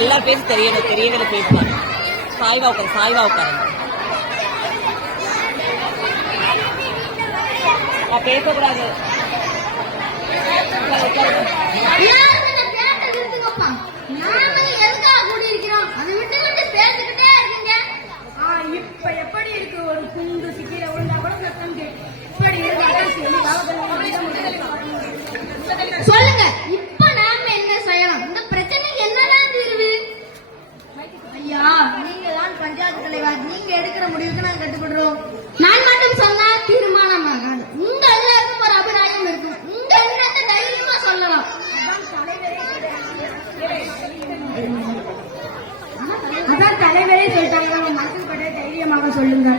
எல்லா பேரும் தெரியவே பேசுவாங்க. சாய்வா உட்காருங்க. பேசக்கூடாது. இப்ப எப்படி இருக்கு? ஒரு குண்டு சிக்கிர ஒழுங்கா கூட சொல்லுங்க. இப்ப நாம என்ன செய்யலாம்? இந்த பிரச்சனைக்கு என்னதான் தீர்வு? ஐயா, நீங்க தான் பஞ்சாயத்து தலைவர். நீங்க எடுக்கிற முடிவுக்கு நாங்க கட்டுப்படுறோம். நான் மட்டும் சொன்னா தீர்மானம் ஆகாது. உங்க எல்லாருக்கும் ஒரு அபிப்பிராயம் இருக்கும். உங்க எண்ணத்தை தைரியமா சொல்லலாம். அதான் தலைவரே சொல்லிட்டாங்க. மக்கள் பட தைரியமாக சொல்லுங்க.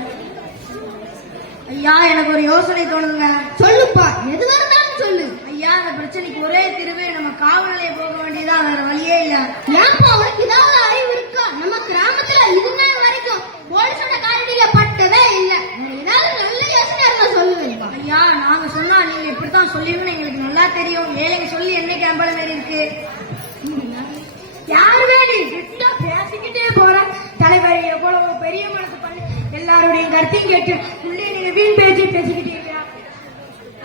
ஐயா, எனக்கு ஒரு யோசனை தோணுங்க. சொல்லுப்பா, எது வரதான்னு சொல்லு. ஐயா, அந்த பிரச்சனைக்கு ஒரே தீர்வு நம்ம காவல் நிலையம் போக வேண்டியதான், வேற வழியே இல்ல. ஏன்ப்பா, உனக்கு ஏதாவது அறிவு இருக்கா? நம்ம கிராமத்துல இது நாள் வரைக்கும் போலீஸோட காலடியில பட்டவே இல்ல. ஏதாவது நல்ல யோசனை இருந்தா சொல்லுவேன். ஐயா, நாங்க சொன்னா நீங்க இப்படித்தான் சொல்லுவீங்கன்னு எங்களுக்கு நல்லா தெரியும். ஏழைங்க சொல்லி என்னைக்கு அம்பளம் மாரி இருக்கு. யாருமே நீ கிட்ட பேசிக்கிட்டே போற. தலைவர் எவ்வளவு பெரிய மனசு பண்ணி எல்லாருடைய கருத்தையும் கேட்டு உள்ளே நீங்க வீண் பேச்சு பேசிக்கிட்டீங்க.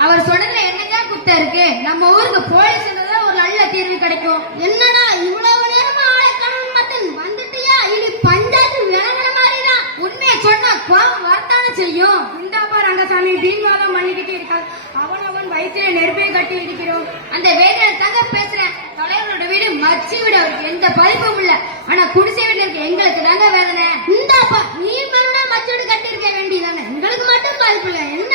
அவர் சொன்னதுல என்னங்க குத்தம் இருக்கு? நம்ம ஊருக்கு போலீஸ் ஒரு நல்ல தீர்வு கிடைக்கும். என்னடா இவ்வளவு நேரமா ஆளைக்கான மட்டும் வந்துட்டியா? இது பஞ்சாயத்து விளங்குற மாதிரிதான். உண்மையை சொன்னா கோபம் வரத்தானே செய்யும். இந்தாப்பா ரங்கசாமி, வீண்வாதம் பண்ணிக்கிட்டே இருக்காங்க. அவன் வயிற்றுல நெருப்பை கட்டி இருக்கிறோம். அந்த வேதனை தங்க பேசுறேன். தலைவரோட வீடு மச்சி வீடு, அவருக்கு எந்த பதிப்பும் இல்ல. ஆனா குடிசை வீட்டுல இருக்க எங்களுக்கு தாங்க வேதனை. இந்தாப்பா, நீ மச்சி வீடு கட்டி இருக்க வேண்டியதானே, எங்களுக்கு மட்டும் பதிப்பு இல்ல. என்ன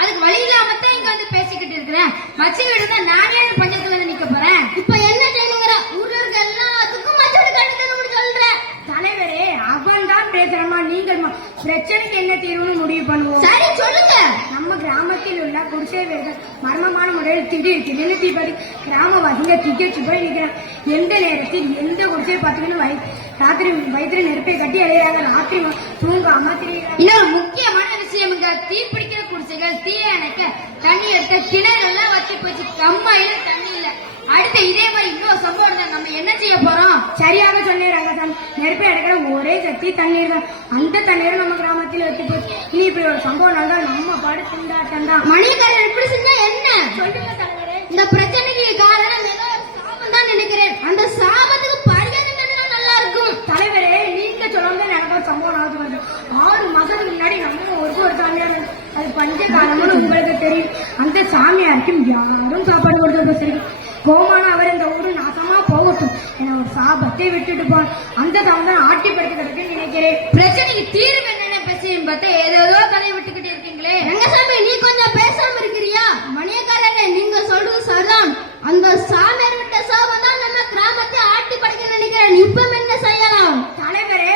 அதுக்கு வழி இல்லாமத்தான் இங்க வந்து பேசிக்கிட்டு இருக்கிறேன். மச்சி வீடு தான் நானே பஞ்சத்துல வந்து நிக்க போறேன். இப்ப என்ன செய்யணுங்கிற? ஊர்ல இருக்க எல்லாத்துக்கும் மச்சி வீடு கட்டிக்கணும்னு சொல்றேன். தலைவரே, அவன் தான் பேசுறமா. நீங்கள் பிரச்சனைக்கு என்ன தீர்வுன்னு முடிவு பண்ணுவோம். சரி, சொல்லுங்க. நம்ம கிராமத்தில் உள்ள குடிசை வீடுகள் மர்மமான முறையில் திடீர்னு தீபதி கிராமவாசிங்க திகச்சு போய் நிற்கிறாங்க. எந்த நேரத்தில் எந்த குடிசையை பார்த்துக்கணும் ராத்திரி வயிற்று நெருப்பை கட்டி அடையிறாங்க. ராத்திரி தூங்க அமர்த்திரிக்கிறாங்க. இன்னொரு முக்கியமான விஷயம், தீப்பிடிக்கிற குடிசைகள் தீய அணைக்க தண்ணி எடுக்க கிணறெல்லாம் வச்சு போச்சு. கம்மாயில தண்ணி இல்ல. அடுத்த இதே மாதிரி இன்னொரு சம்பவம் தான். நம்ம என்ன செய்ய போறோம்? சரியாக சொன்னீங்க. நெருப்பை எடுக்கிற ஒரே சக்தி தண்ணீர் தான். அந்த தண்ணீர் நம்ம கிராமத்தில் வச்சு போச்சு. இனி இப்படி ஒரு சம்பவம் நடந்தால் நம்ம பாடு திண்டாட்டம் தான். மணிக்காரர் எப்படி செஞ்சா என்ன? சொல்லுங்க தலைவரே. இந்த பிரச்சனைக்கு காரணம் ஏதோ சாபம் தான் நினைக்கிறேன். அந்த சாபத்துக்கு பரிகாரம் நல்லா இருக்கும். தலைவரே, நீங்க சொல்லுங்க. நடக்கிற சம்பவம் நடந்து 6 மாசத்துக்கு முன்னாடி நம்ம ஒரு சாமியார், அது பஞ்ச காலம்னு உங்களுக்கு தெரியும். அந்த சாமியாருக்கும் யாரும் சாப்பாடு கொடுத்து சரி கோமான அவர் இந்த ஊரு நாசமா போகட்டும் என ஒரு சாபத்தை விட்டுட்டு போன அந்த தான் ஆட்டி படுத்து நினைக்கிறேன். பிரச்சனைக்கு தீர்வு என்னென்ன பேசும் பார்த்தா ஏதோ கதையை விட்டுக்கிட்டு இருக்கீங்களே. ரங்கசாமி, நீ கொஞ்சம் பேசாம இருக்கிறியா? மணியக்காரனே, நீங்க சொல்றது சரிதான். அந்த சாமியார் விட்ட சாபம் தான் நம்ம கிராமத்தை ஆட்டி படுக்க நினைக்கிறேன். இப்ப என்ன செய்யலாம்? தலைவரே,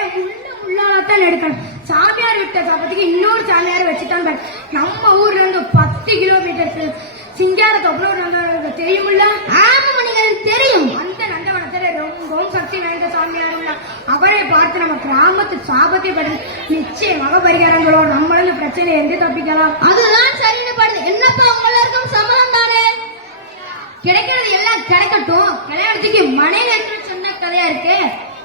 உள்ளாலத்தான் எடுக்கணும். சாமியார் விட்ட சாபத்துக்கு இன்னொரு சாமியார் வச்சுட்டாங்க. நம்ம ஊர்ல இருந்து 10 கிலோமீட்டர் சிங்காரத்தொப்புல தெரியுமில்ல? ஆமா மணிகள் தெரியும். அந்த நந்தவனத்துல ரொம்பவும் சக்தி வாய்ந்த சாமியார் உள்ள அவரை பார்த்து நம்ம கிராமத்து சாபத்தை படுது நிச்சயமாக பரிகாரங்களோட நம்மளும் பிரச்சனை எந்த தப்பிக்கலாம். அதுதான் சரின்னு படுது. என்னப்பா உங்களுக்கும் சம்மதம் தானே? கிடைக்கிறது எல்லாம் கிடைக்கட்டும். கல்யாணத்துக்கு மனைவி சொன்ன கதையா இருக்கு.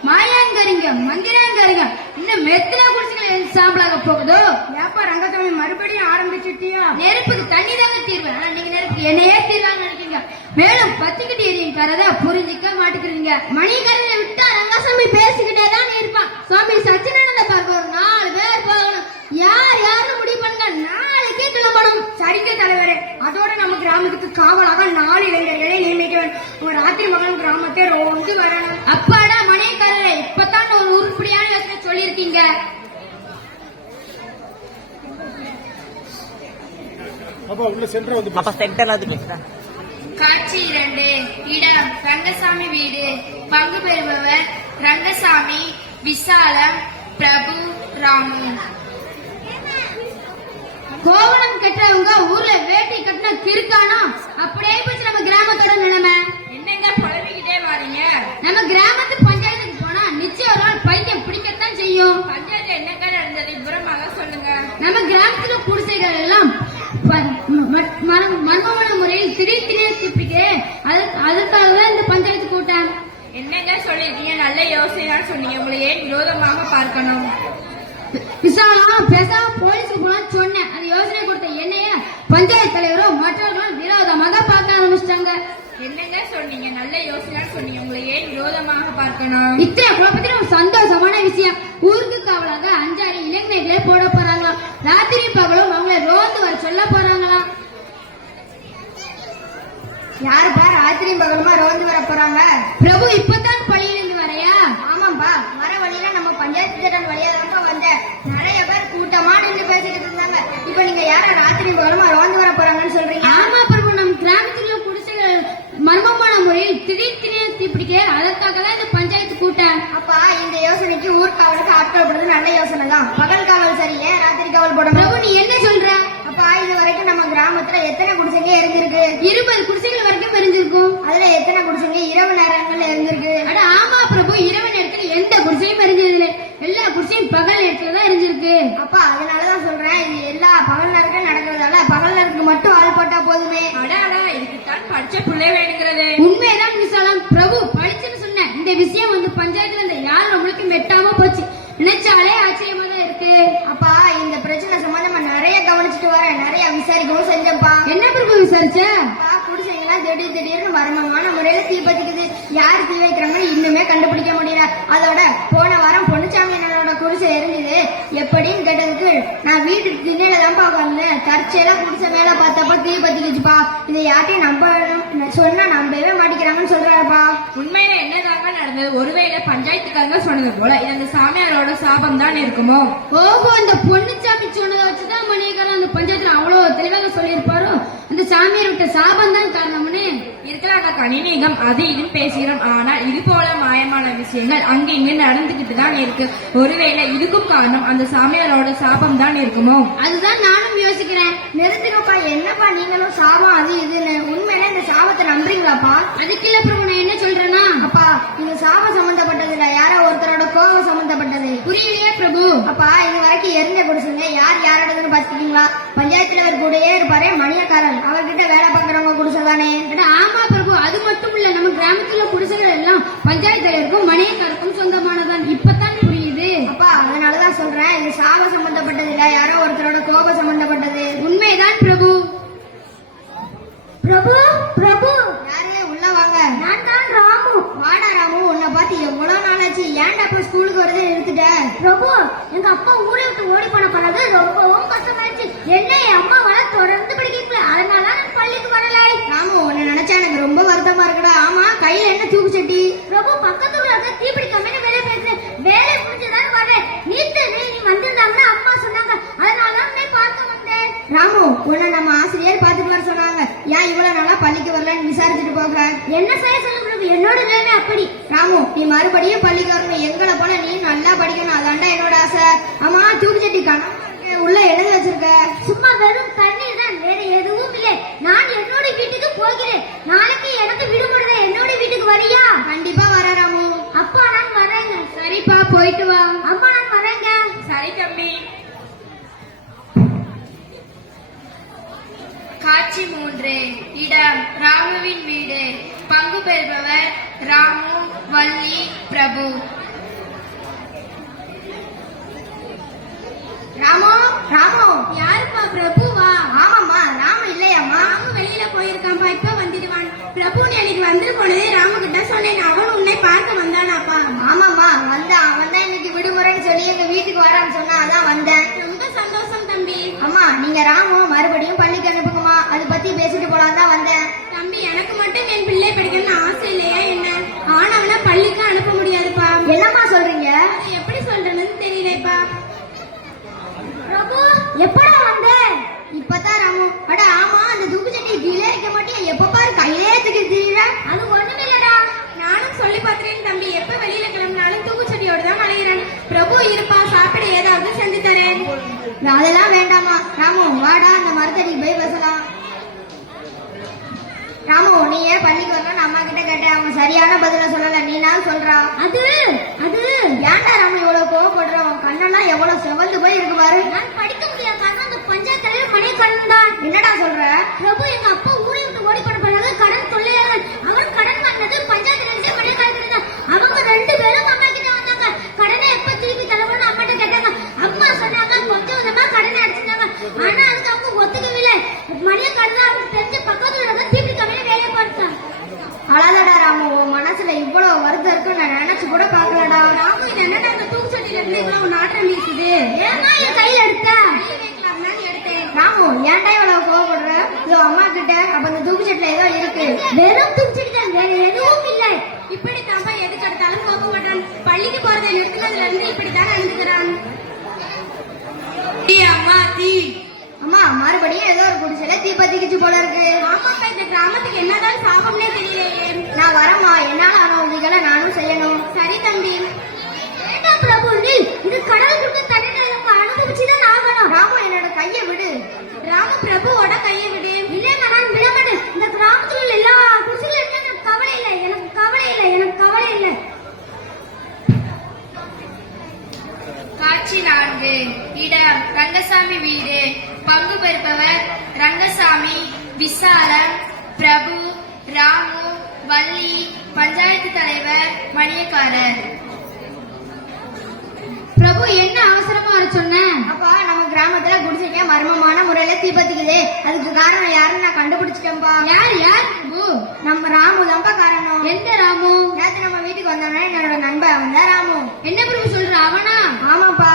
மாயாங்கரிங்க மந்திராங்கரிங்க இன்னும் மெத்தனை குடிச்சுகள் சாம்பலாக போகுதோ? ஏப்பா ரங்கசாமி, மறுபடியும் ஆரம்பிச்சுட்டியா? நெருப்புக்கு தண்ணி தாங்க தீர்வு. ஆனா நீங்க நெருப்பு என்னையே தீர்வாங்க நினைக்கிறீங்க. மேலும் பத்திக்கிட்டு எரியுங்கிறத புரிஞ்சிக்க மாட்டேங்கிறீங்க. மணிகரனை விட்டா ரங்கசாமி பேசிக்கிட்டே தான் இருப்பான். சுவாமி சச்சிதானந்த பார்க்க ஒரு 4 பேர் போகணும். யாருன்னு முடிவு பண்ணுங்க. நாளைக்கே கிளம்பணும். சரிங்க தலைவரே. அதோட நம்ம கிராமத்துக்கு காவலாக 4 இளைஞர்களை நியமிக்க வேண்டும். ஒரு ராத்திரி மகன் கிராமத்தை ரோந்து வரணும். அப்பாடா மணியக்காரரே, இப்பதான் ஒரு உருப்படியான யோசனை சொல்லியிருக்கீங்க. காட்சி 2. இடம் ரங்கசாமி வீடு. பங்கு பெறுபவர் ரங்கசாமி, விசாலம், பிரபு, ராமு. கோவணம் கட்டுறவங்க ஊர்ல வேட்டி கட்டின கிறுக்கானா? அப்படியே போச்சு நம்ம கிராமத்தோட நிலைமை. என்னங்க பழகிக்கிட்டே வாரீங்க? நம்ம கிராமத்து பஞ்சாயத்துக்கு போனா நிச்சயம் ஒரு நாள் பைத்தியம் பிடிக்கத்தான் செய்யும். பஞ்சாயத்து என்னங்க நடந்தது விவரமாக சொல்லுங்க. நம்ம கிராமத்துல குடிசைகள் எல்லாம் மர்மமான முறையில் திடீர் திடீர் தீப்பிக்கிறேன். அதுக்காக தான் இந்த பஞ்சாயத்து கூட்டம். என்னங்க சொல்லிருக்கீங்க? நல்ல யோசனை சொன்னீங்க. உங்களை ஏன் விரோதமாக பார்க்கணும்? விசாலா பேசாம போலீஸுக்கு போலாம் சொன்னேன். அந்த யோசனை கொடுத்த என்னைய பஞ்சாயத்து தலைவரும் மற்றவர்களும் விரோதமாக பார்க்க ஆரம்பிச்சிட்டாங்க. என்னங்க சொன்னீங்க? நல்ல யோசனை சொன்னீங்க. உங்களை ஏன் விரோதமாக பார்க்கணும்? இத்தனை குழப்பத்தில் ஒரு சந்தோஷமான விஷயம். ஊருக்கு காவலாக 5-6 இளைஞர்களே போட போறாங்களாம். ராத்திரி பகலும் அவங்கள ரோந்து வர சொல்ல போறாங்களாம். யாருப்பா ராத்திரி பகலுமா ரோந்து வர போறாங்க? பிரபு இப்பதான் பள்ளியிலிருந்து வரையா? ஆமாப்பா, வர வழியில நம்ம பஞ்சாயத்து திட்டம் வழியா தான் வந்தேன். நிறைய பேர் கூட்டமா நின்று பேசிக்கிட்டு இருந்தாங்க. இப்ப நீங்க யார ராத்திரி பகலுமா ரோந்து வர போறாங்கன்னு சொல்றீங்க? ஆமா பிரபு, நம்ம கிராமத்துல குடிசைகள் மர்மமான முறையில் திடீர் தீப்பிடிக்க, அதற்காக தான் இந்த பஞ்சாயத்து கூட்டம். அப்பா இந்த யோசனைக்கு ஊர்காவலுக்கு ஆட்கள் போடுறது நல்ல யோசனை தான். பகல் காவல் சரியே, ராத்திரி காவல் போட. பிரபு நீ என்ன சொல்ற? அப்பா இது வரைக்கும் நம்ம கிராமத்துல எத்தனை குடிசைங்க எரிஞ்சிருக்கு? 20 குடிசைகள் வரைக்கும் எரிஞ்சிருக்கும். அதுல எத்தனை குடிசைங்க இரவு நேரங்கள்ல எரிஞ்சிருக்கு? அட ஆமா பிரபு, இரவு நேரத்துல எந்த குடிசையும் எரிஞ்சதில்லை. எல்லா குடிசையும் பகல் நேரத்துல தான் எரிஞ்சிருக்கு. அப்பா அதனாலதான் சொல்றேன், இது எல்லா பகல் நேரத்துல நடக்கிறதால பகல் நேரத்துக்கு மட்டும் ஆள் போட்டா போதுமே. அடாடா, இதுக்குத்தான் படிச்ச பிள்ளை வேணுங்கிறது. உண்மைதான் விசாலம். பிரபு படிச்சுன்னு சொன்ன இந்த விஷயம் பஞ்சாயத்துல இந்த யார் நம்மளுக்கு வெட்டாம போச்சு. நினைச்சாலே ஆச்சரியமா தான் இருக்கு. அப்பா இந்த பிரச்சனை சம்பந்தமா நிறைய கவனிச்சுட்டு வரேன், நிறைய விசாரிக்கவும் செஞ்சப்பா. என்ன பிரபு விசாரிச்ச? குடிசைங்கெல்லாம் திடீர்னு மர்மமான முறையில தீ பத்திக்குது. யார் தீ வைக்கிறாங்கன்னு இன்னுமே கண்டுபிடிக்க முடியல. அதோட போன வாரம் பொன்னுச்சாமி என்னோட குடிசை எரிஞ்சுது. எப்படின்னு கேட்டதுக்கு நான் வீட்டுக்கு திண்ணையில தான்ப்பா வந்தேன். தற்செயலா குடிசை மேல பார்த்தப்ப தீ பத்திக்குச்சுப்பா. இதை யார்ட்டையும் சொன்னா நம்பவே மாட்டேங்கிறாங்கன்னு சொல்றாருப்பா. உண்மையில என்னதாங்க நடந்தது? ஒருவேளை பஞ்சாயத்துக்காரங்க சொன்னது போல இது அந்த சாமியாரோட சாபம் தான் இருக்குமோ? ஓஹோ, அந்த பொன்னுச்சாமி சொன்னதை வச்சுதான் மணியக்காரன் அந்த பஞ்சாயத்துல அவ்வளவு தெளிவாக சொல்லியிருப்பாரோ. அந்த சாமியார் விட்ட சாபம் தான் காரணம்னு இருக்கலாங்க. கணினிகம் அது இதுன்னு பேசுகிறோம், ஆனால் இது போல மாயமான விஷயங்கள் அங்க இங்க நடந்துகிட்டு தான் இருக்கு. ஒருவேளை இதுக்கும் காரணம் அந்த சாமியாரோட சாபம் தான் இருக்குமோ? அதுதான் நானும் யோசிக்கிறேன். நிறுத்துங்கப்பா, என்னப்பா நீங்களும் சாபம் அது இதுன்னு. உண்மையில இந்த சாபத்தை நம்புறீங்களாப்பா? அதுக்கு இல்ல பிரபு, நான் என்ன சொல்றேன்னா அப்பா இது சாபம் சம்பந்தப்பட்டது இல்ல, யாரோ ஒருத்தரோட கோபம் சம்பந்தப்பட்டது. புரியலையே பிரபு? அப்பா இது வரைக்கும் எரிஞ்ச குடிசுங்க யார் யாரோடதுன்னு பாத்துக்கீங்களா? பஞ்சாயத்து தலைவர் கூடயே இருப்பாரு மணியக்காரன், அவர்கிட்ட வேலை பாக்குறவங்க குடிசைதானே. ஆமா பிரபு, அது மட்டும் இல்ல, நம்ம கிராமத்துல குடிசைகள் எல்லாம் பஞ்சாயத்து தலைவருக்கும் மணியக்காருக்கும் சொந்தமானதான். இப்பதான் புரியுது. அப்பா அதனாலதான் சொல்றேன், இது சாபம் சம்பந்தப்பட்டது இல்ல, யாரோ ஒருத்தரோட கோபம் சம்பந்தப்பட்டது. உண்மைதான் பிரபு. பிரபு பிரபு யாரே உள்ள வாங்க. நான் தான் ராமு. வாடா ராமு, உன்னை பார்த்து எவ்வளவு நாளாச்சு. ஏன்டா இப்ப ஸ்கூலுக்கு வரதே நிறுத்திட்ட? பிரபு எங்க அப்பா ஊரை விட்டு ஓடி போன பிறகு ரொம்பவும் கஷ்டமாயிடுச்சு. என்ன என் அம்மாவால தொடர்ந்து படிக்கல, அதனால நான் பள்ளிக்கு வரல. ராமு உன்னை நினைச்சா எனக்கு ரொம்ப வருத்தமா இருக்குடா. ஆமா கையில என்ன தூக்கு சட்டி? பிரபு பக்கத்துல இருக்க தீப்பிடிக்காம வேலை பேசுறேன். வேலை முடிஞ்சுதான் வரேன். நீ வந்திருந்தாங்கன்னா அம்மா சொன்னாங்க, அதனால பார்க்க வந்தேன். ராமு உன்னை நம்ம ஆசிரியர் பாத்துட்டு வர சொன்னாங்க. ஏன் இவ்வளவு நாளா பள்ளிக்கு வரலன்னு விசாரிச்சுட்டு போக. என்ன செய்ய சொல்லுங்க, என்னோட நிலைமை அப்படி. ராமு நீ மறுபடியும் பள்ளிக்கு வரணும். எங்களை போல நீ நல்லா படிக்கணும், அதான்டா என்னோட ஆசை. ஆமா தூக்கு சட்டி காணோம், உள்ள எழுதி வச்சிருக்க. சும்மா வெறும் தண்ணீர் தான், வேற எதுவும் இல்லை. நான் என்னோட வீட்டுக்கு போகிறேன். நாளைக்கு எனக்கு விடுமுறை, என்னோட வீட்டுக்கு வரியா? கண்டிப்பா வர ராமு. அப்பா நான் வரேங்க. சரிப்பா போயிட்டு வா. அம்மா நான் வரேங்க. சரி தம்பி. காட்சி 3. இடம் ராமுவின் வீடு. பங்கு பெறுபவர் ராமு, வள்ளி, பிரபு. ராமு ராமு யாருப்பா? பிரபுவா? ஆமாம்மா. ராமு இல்லையாம்மா? ராமு வெளியில போயிருக்கான்பா, இப்ப வந்துடுவான். பிரபு அன்னைக்கு வந்து பொழுது ராமு கிட்ட சொன்னேன், அவன் உன்னை பார்க்க வந்தானாப்பா? ஆமாம்மா வந்தான். அவன் தான் இன்னைக்கு விடுமுறைன்னு சொல்லி எங்க வீட்டுக்கு வரான்னு சொன்னா அதான் வந்தேன். ரொம்ப சந்தோஷம் தம்பி. அம்மா நீங்க ராமு மறுபடியும் பள்ளிக்கு அனுப்புங்கம்மா, அதை பத்தி பேசிட்டு போலாம் தான் வந்தேன். தம்பி எனக்கு மட்டும் என் பிள்ளை படிக்கணும்னு ஆசை இல்லையா என்ன? ஆனவனா பள்ளிக்கு அனுப்ப முடியாதுப்பா. என்னம்மா சொல்றீங்க? எப்படி சொல்றேன்னு தெரியலப்பா. பிரபு எப்படா வந்த? இப்பதான் ராமு. அட ஆமா, அந்த தூக்கு சட்டி கீழே வைக்க மாட்டியா? எப்ப பாரு கையிலே தூக்கிட்டு. அது ஒண்ணுமே இல்லடா. நானும் சொல்லி பாத்துறேன் தம்பி, எப்ப வெளியில கிளம்பினாலும் தூக்குச்சட்டியோட தான் அலைகிறேன். பிரபு இருப்பா, சாப்பிட ஏதாவது செஞ்சு தரேன். அதெல்லாம் வேண்டாமா. ராமு வாடா, அந்த மரத்தடிக்கு போய் பேசலாம். ராமு நீ ஏன் பள்ளிக்கு வரணும்னு அம்மா கிட்ட கேட்டேன், அவங்க சரியான பதில சொல்லல. நீனாலும் சொல்றா. அது அது ஏன்டா ராமு இவ்வளவு கோவப்படுறோம்? கண்ணெல்லாம் எவ்வளவு செவந்து போய் இருக்கு பாரு. நான் படிக்க முடியாது, காரணம் அந்த பஞ்சாயத்து தலைவர் மணியக்காரன் தான். என்னடா சொல்ற? பிரபு எங்க அப்பா ஊரை விட்டு ஓடி போன பிறகு கடன் தொல்லையாளர். அவர் கடன் வாங்கினது பஞ்சாயத்து தலைவர் மணியக்காரன் தான். நினைச்சு கூட பாக்கலடா. ராமு இது என்னடா இந்த தூக்குச்சட்டியில இருந்து இவ்வளவு நாற்றம் வீசுது? ஏன்னா என் கையில எடுத்த எடுத்தேன். ராமு ஏன்டா இவ்வளவு கோவப்படுற? இதோ அம்மா கிட்ட அப்ப அந்த தூக்குச்சட்டில ஏதோ இருக்கு. வெறும் தூக்குச்சட்டி தான், வேற எதுவும் இல்ல. இப்படி தாப்பா எதுக்கு எடுத்தாலும் கோபப்படுறான். பள்ளிக்கு போறதை நிறுத்தினதுல இருந்து இப்படித்தான் நடந்துக்கிறான். அம்மா தீ. அம்மா மறுபடியும் ஏதோ ஒரு குடிசையில தீ பத்திக்கிச்சு போல இருக்கு. ஆமாப்பா இந்த கிராமத்துக்கு என்னதான் சாபம்னே தெரியலையே. நான் வரமா, என்னால அனுமதிகளை நானும் செய்யணும். சரி தம்பி. வேண்டாம் பிரபு, நீ இது கடவுள் கொடுத்த தண்டனை நம்ம அனுபவிச்சுதான் ஆகணும். ராமு என்னோட கையை விடு. ராம பிரபுவோட கையை விடு. இல்லையா நான் விட மாட்டேன். இந்த கிராமத்துல உள்ள எல்லா குடிசையில எனக்கு கவலை இல்லை, எனக்கு கவலை இல்லை, எனக்கு கவலை இல்லை. காட்சி 4. இடம் ரங்கசாமி வீடு. பங்கு பெறுபவர் ரங்கசாமி, விசாலன், பிரபு, ராமு, வள்ளி, பஞ்சாயத்து தலைவர், மணியக்காரர். பிரபு என்ன அவசரமா வர சொன்ன? அப்பா நம்ம கிராமத்துல குடிசைக்கா மர்மமான முறையில தீ பத்திக்குது. அதுக்கு காரணம் யாருன்னு நான் கண்டுபிடிச்சிட்டேன்பா. யார் பிரபு? நம்ம ராமு தான்ப்பா காரணம். எந்த ராமு? நேத்து நம்ம வீட்டுக்கு வந்தானே என்னோட நண்பன், அவன் தான் ராமு. என்ன பிரபு சொல்ற, அவனா? ஆமாப்பா.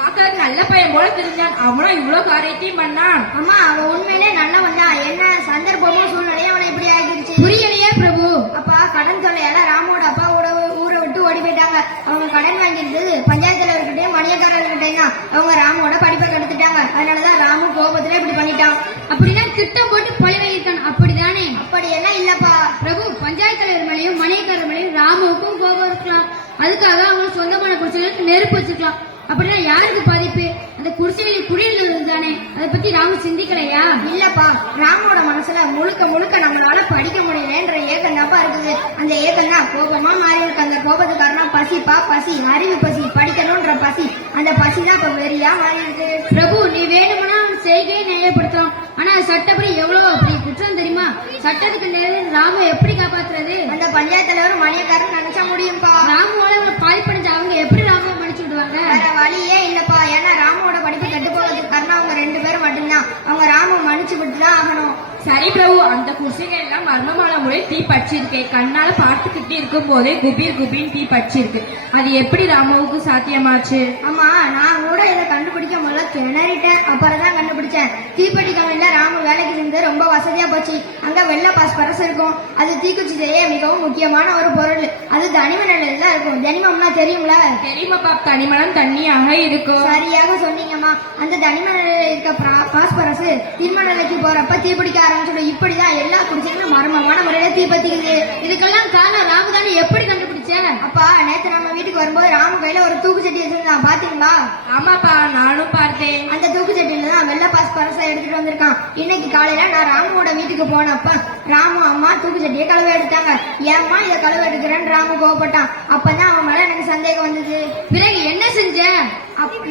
பாக்கறதுக்கு நல்ல பையன் போல தெரிஞ்சான். அவனும் இவ்வளவு காரியத்தையும் பண்ணான். அம்மா அவன் உண்மையிலே நல்லவன் தான். என்ன சந்தர்ப்பமும் சூழ்நிலையும் அவனை இப்படி ஆகிடுச்சு. புரியலையே பிரபு. அப்பா கடன் தொல்லையால ராமோட அப்பாவோட ஊரை விட்டு ஓடி போயிட்டாங்க. அவங்க கடன் வாங்கியிருந்தது பஞ்சாயத்து தலைவர்கிட்டயும் மணியக்காரர்கிட்டயும் தான். அவங்க ராமோட படிப்பை கெடுத்துட்டாங்க. அதனாலதான் ராமு கோபத்துல இப்படி பண்ணிட்டான். அப்படின்னா திட்டம் போட்டு பழிவாங்கிட்டான், அப்படிதானே? அப்படியெல்லாம் இல்லப்பா பிரபு. பஞ்சாயத்து தலைவர் மேலையும் மணியக்காரர் மேலையும் ராமுவுக்கும் கோபம் இருக்கலாம். அதுக்காக அவங்க சொந்தமான குடிசைகளுக்கு நெருப்பு வச்சுக்கலாம். அப்படின்னா யாருக்கு பாதிப்பு? அந்த குடிசைகளில் குடியிருந்தது தானே. அதை பத்தி ராமு சிந்திக்கலையா? இல்லப்பா, ராமோட மனசுல முழுக்க முழுக்க நம்மளால படிக்க முடியலன்ற ஏக்கம் தான்ப்பா இருக்குது. அந்த ஏக்கம் தான் கோபமா மாறி இருக்கு. அந்த கோபத்துக்கு காரணம் பசிப்பா, பசி, அறிவு பசி, படிக்கணும்ன்ற பசி. அந்த பசி தான் இப்ப வெறியா மாறி இருக்கு. பிரபு நீ வேணும்னா செய்கையை நியாயப்படுத்தலாம். ஆனா சட்டப்படி எவ்வளவு அப்படி குற்றம் தெரியுமா? சட்டத்துக்கு நேரில் ராமு எப்படி காப்பாத்துறது? அந்த பஞ்சாயத்து தலைவர் மணியக்காரன் நினைச்சா முடியும்பா. ராமுவோட பாதிப்படைஞ்ச அவங்க எப்படி ராமு மன்னிச்சு விடுவாங்க? வேற வழியே இல்லப்பா. ஏன்னா ராமுவோட படிப்பு கெட்டு போகிறதுக்கு காரணம் அவங்க 2 பேரும் மட்டும்தான். அவங்க ராமு மன்னிச்சு விட்டுதான் ஆகணும். சரி பிரபு, அந்த குடிசைகள் எல்லாம் மர்மமான முறை தீ பற்றிருக்கு. கண்ணால பார்த்துக்கிட்டு இருக்கும் போதே குபீர் குபீர் தீ பற்றிருக்கு. அது எப்படி ராமுவுக்கு சாத்தியமாச்சு? ஆமா, நான் கூட இதை கண்டுபிடிக்க முதல்ல திணறிட்டேன். அப்புறம் தான் கண்டுபிடிச்சேன். தீப்பெட்டி கம்பெனில ராமு வேலைக்கு செஞ்சு ரொம்ப வசதியா போச்சு. அங்க வெள்ளை பாஸ்பரஸ் இருக்கும். அது தீக்குச்சி செய்ய மிகவும் முக்கியமான ஒரு பொருள். அது தனிம நிலையில தான் இருக்கும். தனிமம்னா தெரியும்ல? தெரியுமாப்பா, தனிமனம் தண்ணியாக இருக்கும். சரியாக சொன்னீங்கம்மா. அந்த தனிம நிலையில இருக்க பாஸ்பரஸ் திண்ம நிலைக்கு போறப்ப தீப்பிடிக்க ஆரம்பிச்சிடும். இப்படிதான் எல்லா குடிசைகளும் மர்மமான முறையில தீப்பத்திக்குது. இதுக்கெல்லாம் காரணம் ராமு தானே. எப்படி கண்டுபிடிச்ச? அப்பா நேத்து நம்ம வீட்டுக்கு வரும்போது ராமு கையில ஒரு தூக்கு சட்டி வச்சிருந்தான், பாத்தீங்களா? ஆமாப்பா, நானும் பார்த்தேன். அந்த தூக்கு சட்டியில தான் வெள்ளை பாஸ்பரஸா எடுத்துட்டு வந்திருக்கான். இன்னைக்கு காலையில நான் ராமுவோட வீட்டுக்கு போனப்ப ராமு அம்மா தூக்கு சட்டியை கழுவ எடுத்தாங்க. ஏம்மா இதை கழுவ எடுக்கிறேன்னு ராமு கோவப்பட்டான். அப்பதான் அவன் மேல எனக்கு சந்தேகம் வந்தது. பிறகு என்ன செஞ்ச?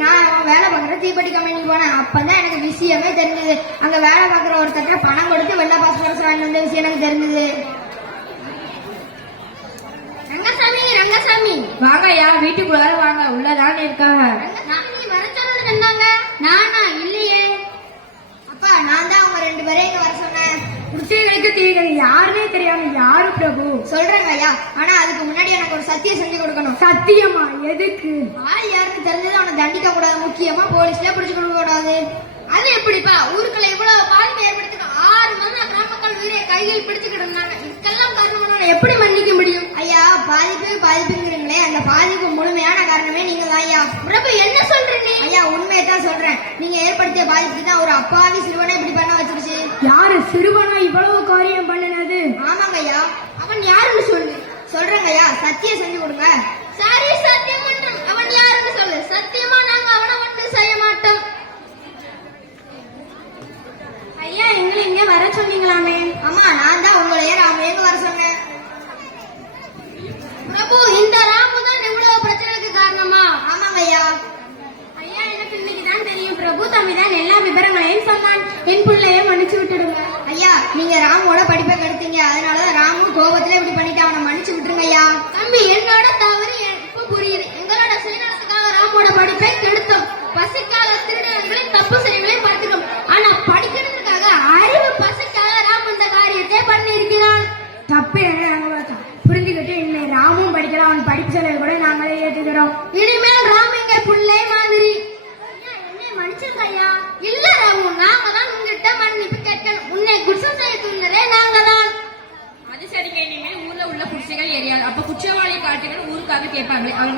நான் அவன் வேலை பார்க்குற தீப்பெட்டி கம்பெனிக்கு போனேன். அப்பதான் எனக்கு விஷயமே தெரிஞ்சது. அங்க வேலை பார்க்குற ஒருத்தர் பணம் கொடுத்து வெள்ளை பாஸ்பரஸ் வாங்கி வந்த விஷயம் எனக்கு தெரிஞ்சது. ரங்கசாமி, ரங்கசாமி வாங்கய்யா, வீட்டுக்குள்ளார வாங்க. உள்ளதான் இருக்காங்க. ரங்கசாமி வர சொன்னாங்க. நானா? இல்லையே. அப்பா நான் தான் அவங்க 2 பேரையும் இங்க வர சொன்னேன். குடிசைகளுக்கு தீர்கள் யாருன்னே தெரியாம யாரு பிரபு? சொல்றேங்க ஐயா. ஆனா அதுக்கு முன்னாடி எனக்கு ஒரு சத்தியம் செஞ்சு கொடுக்கணும். சத்தியமா? எதுக்கு? யாருன்னு தெரிஞ்சது அவனை தண்டிக்க கூடாது. முக்கியமா போலீஸ்ல பிடிச்சு கொடுக்க கூடாது. அது எப்படிப்பா? ஊருக்குள்ள இவ்வளவு பாதிப்பு ஏற்படுத்த 6 மாதம் கிராம மக்கள் உயிரை கையில் பிடிச்சுக்கிட்டு இருந்தாங்க. இதுக்கெல்லாம் காரணம் எப்படி மன்னிக்க முடியும்? ஐயா பாதிப்புங்கிறீங்களே, அந்த பாதிப்பு முழுமையான காரணமே நீங்க தான் ஐயா. பிரபு என்ன சொல்றீங்க? ஐயா உண்மையை தான் சொல்றேன். நீங்க ஏற்படுத்திய பாதிப்பு தான் ஒரு அப்பாவி சிறுவனை இப்படி பண்ண வச்சிருச்சு. யாரு சிறுவனா இவ்வளவு காரியம் பண்ணினது? ஆமாங்க ஐயா. அவன் யாருன்னு சொல்லு. சொல்றேங்க ஐயா, சத்தியம் செஞ்சு கொடுங்க. சரி, சத்தியம் பண்றோம். அவன் யாருன்னு சொல்லு. சத்தியமா நாங்க அவனை ஒன்றும் செய்ய மாட்டோம். ஐயா எங்களை இங்க வர சொன்னீங்களாமே? ஆமா, நான் தான் உங்களையே ராமேன்னு வர சொன்னேன். பிரபு இந்த ராமு தான் இவ்வளவு பிரச்சனைக்கு காரணமா? ஆமாங்க ஐயா. ஐயா எனக்கு இன்னைக்குதான் தெரியும். பிரபு தம்பி தான் எல்லா விவரங்களையும் சொன்னான். என் பிள்ளைய மன்னிச்சு விட்டுடுங்க ஐயா. நீங்க ராமோட படிப்பை கெடுத்தீங்க. அதனாலதான் ராமு கோபத்துல இப்படி பண்ணிட்டு அவனை மன்னிச்சு விட்டுருங்க ஐயா. தம்பி என்னோட தவறு இப்ப புரியுது. எங்களோட சுயநலத்துக்காக ராமோட படிப்பை கெடுத்தோம். பசிக்காக திருடர்களை தப்பு செய்யங்களையும் பார்த்துக்கோம். ஆனா படிக்கிறதுக்காக அறிவு பசிக்காக ராம் இந்த காரியத்தை பண்ணி இருக்கிறான். தப்பு என்ன புரிஞ்சுக்கிட்டு இன்னை ராமும் படிக்கலாம். அவன் படிப்பு செலவு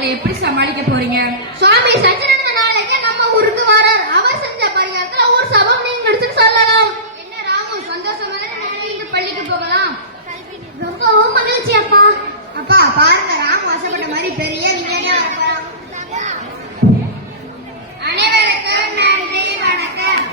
அவங்களை எப்படி சமாளிக்க போறீங்க? சுவாமி சச்சிதானந்த நாளைக்கு நம்ம ஊருக்கு வரார். அவர் செஞ்ச பரிகாரத்துல ஊர் சபம் நீங்க எடுத்து சொல்லலாம். என்ன ராமு சந்தோஷமா இந்த பள்ளிக்கு போகலாம்? ரொம்பவும் மகிழ்ச்சி அப்பா. அப்பா பாருங்க ராமு ஆசைப்பட்ட மாதிரி பெரிய விஞ்ஞானியா வரப்போறான். அனைவருக்கும் நன்றி வணக்கம்.